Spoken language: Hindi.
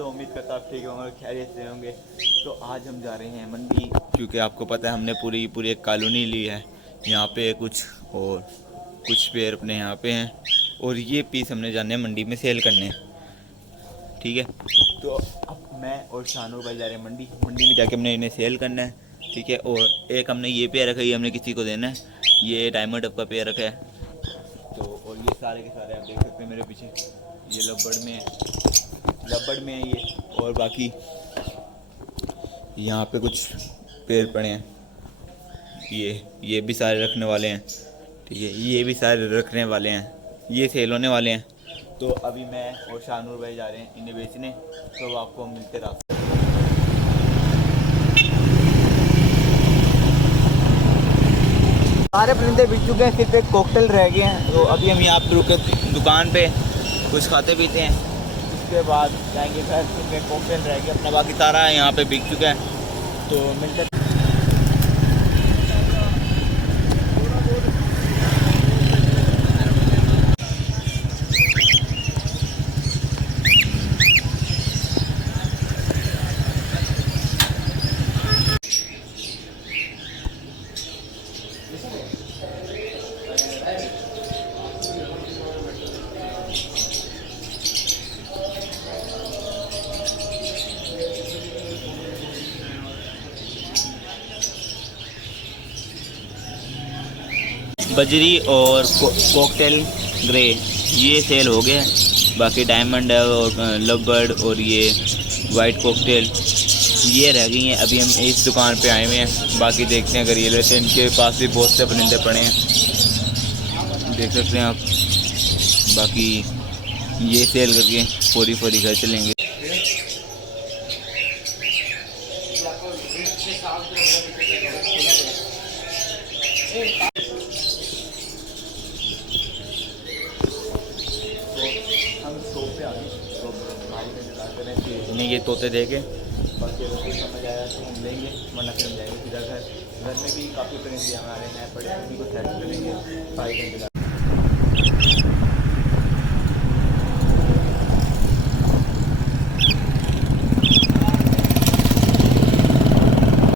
दोस्तों, उम्मीद करता आप ठीक होंगे, खैरियत से होंगे। तो आज हम जा रहे हैं मंडी, क्योंकि आपको पता है हमने पूरी एक कॉलोनी ली है। यहाँ पे कुछ और कुछ पेड़ अपने यहाँ पे हैं, और ये पीस हमने जाने हैं मंडी में सेल करने, ठीक है। तो अब मैं और शानू भाई जा रहे हैं मंडी में जाके हमने इन्हें सेल करना है, ठीक है। और एक हमने ये पेड़ रखा है, ये हमने किसी को देना है, ये डायमंड अप का पेड़ रखा है। तो और ये सारे के सारे आप देख सकते हैं मेरे पीछे, ये लब्बड़ में है ये। और बाकी यहाँ पे कुछ पेड़ पड़े हैं, ये भी सारे रखने वाले हैं, ठीक है। ये भी सारे रखने वाले हैं, ये सेल होने वाले हैं। तो अभी मैं और शानूर भाई जा रहे हैं इन्हें बेचने, तो आपको हम मिलते रास्ते। सारे परिंदे बिक चुके हैं, सिर्फ एक कॉकटेल रह गए हैं। तो अभी हम यहाँ पर रुके दुकान पे कुछ खाते पीते हैं, उसके बाद जाएंगे घर। सिर्फ एक कॉकटेल रह गया, अपना बाकी सारा यहाँ पे बिक चुका है। तो मिलते बजरी और कॉकटेल ग्रे ये सेल हो गया है। बाकी डायमंड है और लबर्ड और ये वाइट कॉकटेल ये रह गई हैं। अभी हम इस दुकान पे आए हुए हैं, बाकी देखते हैं अगर ये लेते हैं। इनके पास भी बहुत से परिंदे पड़े हैं, देख सकते हैं आप। बाकी ये सेल करके पूरी घर चलेंगे। ये तोते देके बाकी अगर कुछ समझ आया तो हम लेंगे, वरना फिर हम जाएंगे सीधा घर। घर में भी काफ़ी परिंदे हमारे नए पड़े हैं, उन्हीं को सेट करेंगे 5 घंटे।